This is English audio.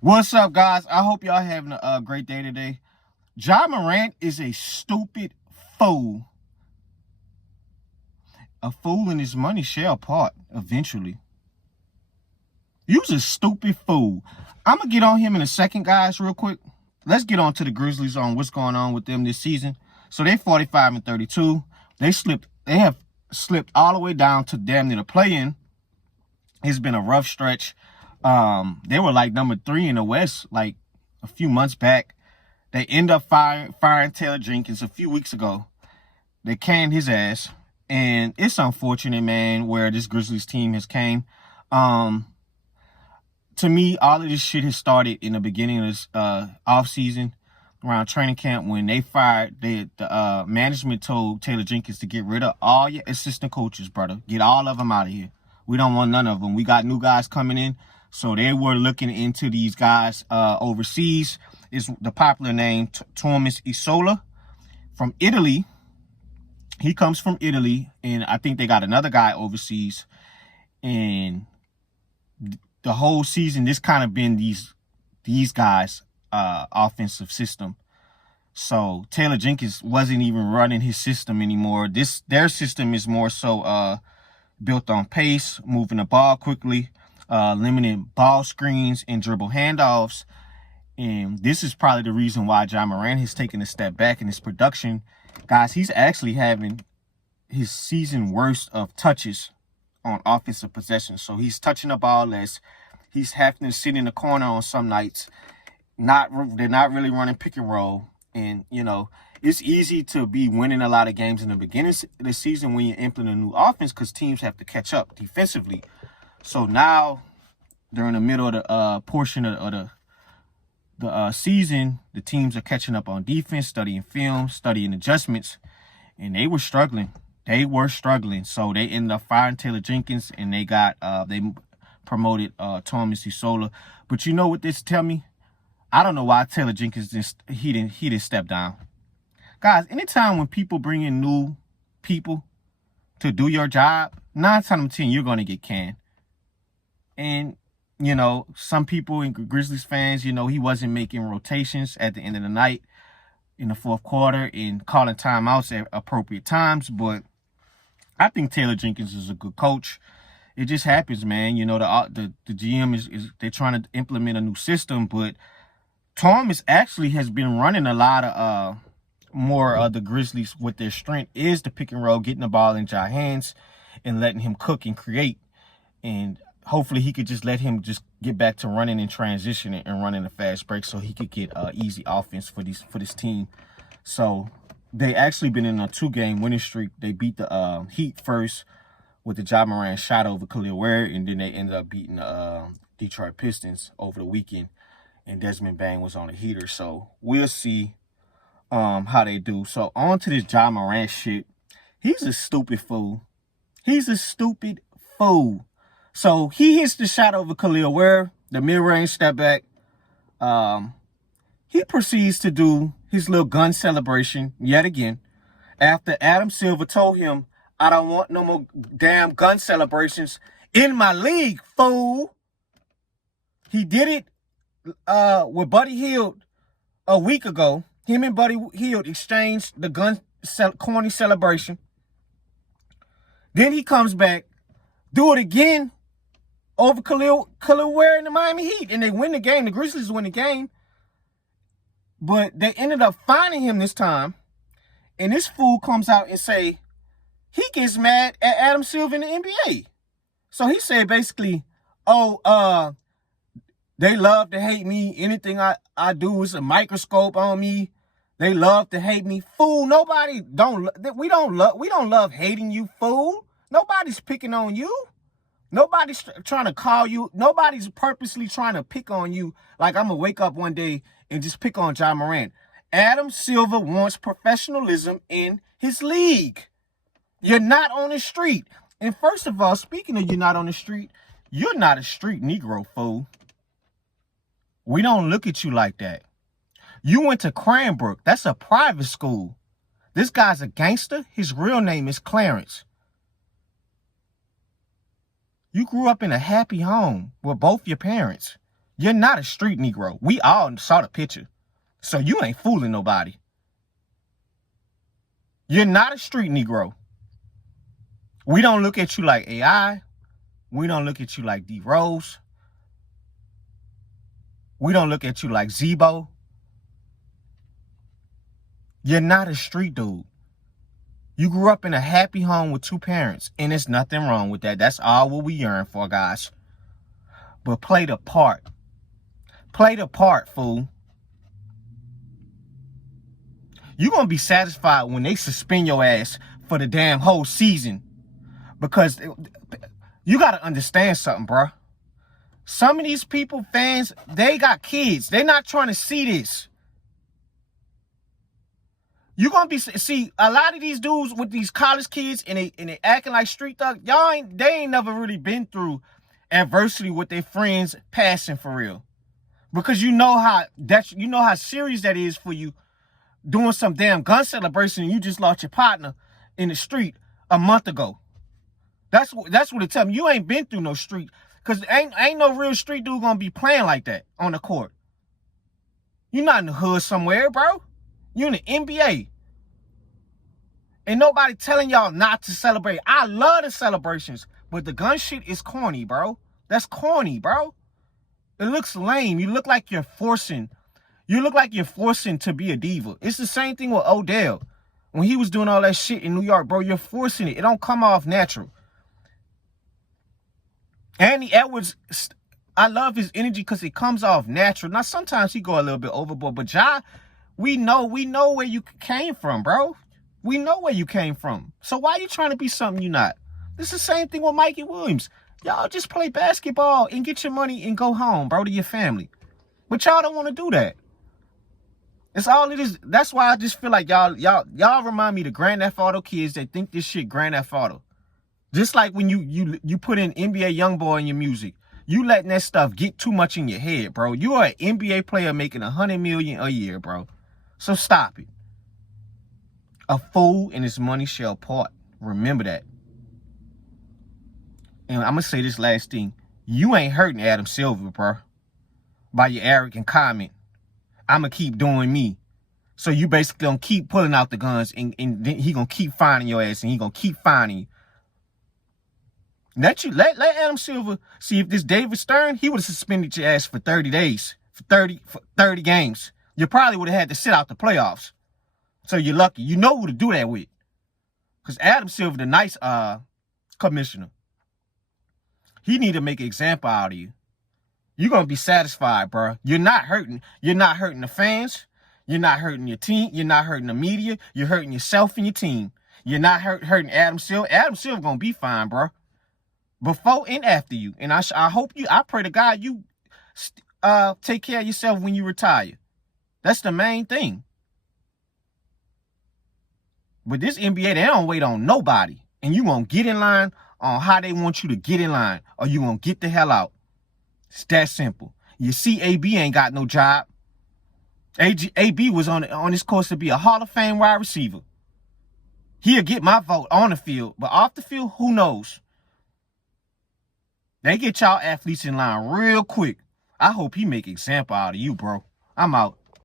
What's up, guys? I hope y'all having a great day today. Ja Morant is a stupid fool. A fool and his money shall part eventually. You's a stupid fool. I'm going to get on him in a second, guys, real quick. Let's get on to the Grizzlies on what's going on with them this season. So they're 45-32. They have slipped all the way down to damn near the play-in. It's been a rough stretch. They were like number 3 in the West like a few months back. They end up firing Taylor Jenkins a few weeks ago. They canned his ass. And it's unfortunate, man, where this Grizzlies team has came. To me, all of this shit has started in the beginning of this offseason, around training camp, when they fired, the management told Taylor Jenkins to get rid of all your assistant coaches, brother. Get all of them out of here. We don't want none of them. We got new guys coming in. So they were looking into these guys overseas. Is the popular name Thomas Isola from Italy. He comes from Italy, and I think they got another guy overseas. And the whole season, this kind of been these guys' offensive system. So Taylor Jenkins wasn't even running his system anymore. Their system is more so built on pace, moving the ball quickly, limiting ball screens and dribble handoffs. And this is probably the reason why Ja Morant has taken a step back in his production. Guys, he's actually having his season worst of touches on offensive possessions. So he's touching the ball less. He's having to sit in the corner on some nights. They're not really running pick and roll. And, you know, it's easy to be winning a lot of games in the beginning of the season when you implement a new offense because teams have to catch up defensively. So now, during the middle of the portion of the season, the teams are catching up on defense, studying film, studying adjustments, and they were struggling. So they ended up firing Taylor Jenkins, and they promoted Thomas Isola. But you know what this tell me? I don't know why Taylor Jenkins didn't step down. Guys, anytime when people bring in new people to do your job, 9 times out of 10 you're gonna get canned. And you know, some people in Grizzlies fans, you know, he wasn't making rotations at the end of the night in the fourth quarter and calling timeouts at appropriate times. But I think Taylor Jenkins is a good coach. It just happens, man. You know, the GM is they're trying to implement a new system, but Thomas actually has been running a lot of more of the Grizzlies with their strength is the pick and roll, getting the ball in Ja hands and letting him cook and create. And hopefully he could just let him just get back to running and transitioning and running a fast break so he could get easy offense for this team. So they actually been in a 2-game winning streak. They beat the Heat first with the Ja Morant shot over Khalil Ware, and then they ended up beating the Detroit Pistons over the weekend, and Desmond Bane was on a heater. So we'll see how they do. So on to this Ja Morant shit. He's a stupid fool. He's a stupid fool. So he hits the shot over Khalil Ware, the mid-range step back. He proceeds to do his little gun celebration yet again after Adam Silver told him, "I don't want no more damn gun celebrations in my league, fool." He did it with Buddy Hield a week ago. Him and Buddy Hield exchanged the corny celebration. Then he comes back, do it again over Khalil Ware in the Miami Heat, and they win the game. The Grizzlies win the game, but they ended up finding him this time, and this fool comes out and say he gets mad at Adam Silver in the NBA. So he said basically, "Oh, they love to hate me. Anything I do is a microscope on me. They love to hate me." Fool, we don't love hating you, fool. Nobody's picking on you. Nobody's trying to call you. Nobody's purposely trying to pick on you like I'm going to wake up one day and just pick on Ja Morant. Adam Silver wants professionalism in his league. You're not on the street. And first of all, speaking of you're not on the street, you're not a street Negro, fool. We don't look at you like that. You went to Cranbrook. That's a private school. This guy's a gangster. His real name is Clarence. You grew up in a happy home with both your parents. You're not a street Negro. We all saw the picture. So you ain't fooling nobody. You're not a street Negro. We don't look at you like AI. We don't look at you like D Rose. We don't look at you like Zebo. You're not a street dude. You grew up in a happy home with 2 parents, and there's nothing wrong with that. That's all what we yearn for, guys. But play the part. Play the part, fool. You're going to be satisfied when they suspend your ass for the damn whole season. Because you got to understand something, bro. Some of these people, fans, they got kids. They're not trying to see this. You're going to be, see, a lot of these dudes with these college kids and they acting like street thug, they ain't never really been through adversity with their friends passing for real. Because you know how serious that is for you doing some damn gun celebration and you just lost your partner in the street a month ago. That's what it tells me. You ain't been through no street. Because ain't no real street dude going to be playing like that on the court. You're not in the hood somewhere, bro. You're in the NBA. Ain't nobody telling y'all not to celebrate. I love the celebrations. But the gun shit is corny, bro. That's corny, bro. It looks lame. You look like you're forcing to be a diva. It's the same thing with Odell. When he was doing all that shit in New York, bro, you're forcing it. It don't come off natural. Andy Edwards, I love his energy because it comes off natural. Now, sometimes he go a little bit overboard, but Ja, we know where you came from, bro. We know where you came from. So why are you trying to be something you're not? It's the same thing with Mikey Williams. Y'all just play basketball and get your money and go home, bro, to your family. But y'all don't want to do that. It's all it is. That's why I just feel like y'all remind me of the Grand Theft Auto kids that think this shit Grand Theft Auto. Just like when you put in NBA Youngboy in your music, you letting that stuff get too much in your head, bro. You are an NBA player making $100 million a year, bro. So stop it. A fool and his money shall part. Remember that. And I'm gonna say this last thing. You ain't hurting Adam Silver, bro, by your arrogant comment. I'm gonna keep doing me. So you basically gonna keep pulling out the guns and then he gonna keep finding your ass and he gonna keep finding you. Let Adam Silver see if this David Stern, he would have suspended your ass for 30 days, for 30 games. You probably would have had to sit out the playoffs. So you're lucky. You know who to do that with. Because Adam Silver, the nice commissioner, he need to make an example out of you. You're going to be satisfied, bro. You're not hurting. You're not hurting the fans. You're not hurting your team. You're not hurting the media. You're hurting yourself and your team. You're not hurting Adam Silver. Adam Silver going to be fine, bro. Before and after you. And I pray to God you take care of yourself when you retire. That's the main thing. But this NBA, they don't wait on nobody. And you won't get in line on how they want you to get in line. Or you won't get the hell out. It's that simple. You see, AB ain't got no job. AB was on his course to be a Hall of Fame wide receiver. He'll get my vote on the field. But off the field, who knows? They get y'all athletes in line real quick. I hope he make an example out of you, bro. I'm out.